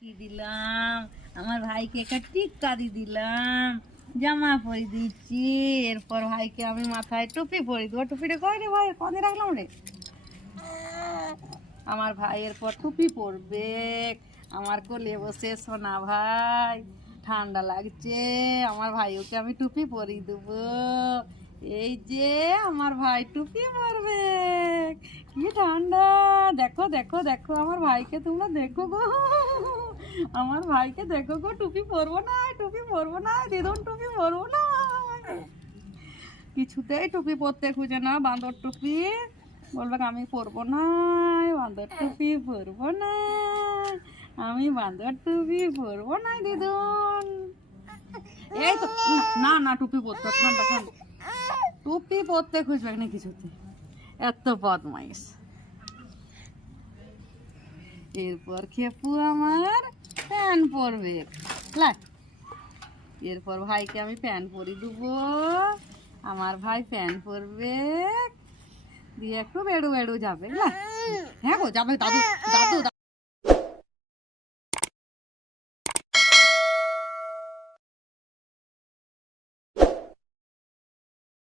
কি দিলাম আমার ভাইকে একটা টিক্কারি দিলাম, জামা পরে দিচ্ছি। এরপর ভাইকে আমি মাথায় টুপি পরে দেবো। টুপিটা কই রে ভাই, কনে রাখলাম রে? আমার ভাই এরপর টুপি পরবে, আমার কোলে বসে সোনা ভাই। ঠান্ডা লাগছে, আমার ভাইকে আমি টুপি পরিয়ে দেবো। এই যে আমার ভাই টুপি পরবে, কি ঠান্ডা! দেখো দেখো দেখো আমার ভাইকে, তোমরা দেখো গো, আমার ভাইকে দেখো গো। টুপি পরবো না, টুপি পরবো না দিদুন, টুপি পরবো না। কিছুতেই টুপি পরতে খুঁজে না, বাঁদর টুপি। বলবে আমি পরবো না, বাঁদর টুপি পরবো না, আমি বাঁদর টুপি পরবো না দিদুন। এই তো না না, টুপি পরতে, ঠান্ডা ঠান্ডা, টুপি পরতে খুঁজবে না কিছুতে, এত বদমাইশ। এরপর খেপু আমার প্যান্ট পরবে, এরপর ভাইকে আমি প্যান্ট পরিয়ে দেবো। আমার ভাই প্যান্ট পরবে, দিয়ে একটু বেড়ু বেড়ু যাবে। হ্যাঁ গো যাবে, দাদু দাদু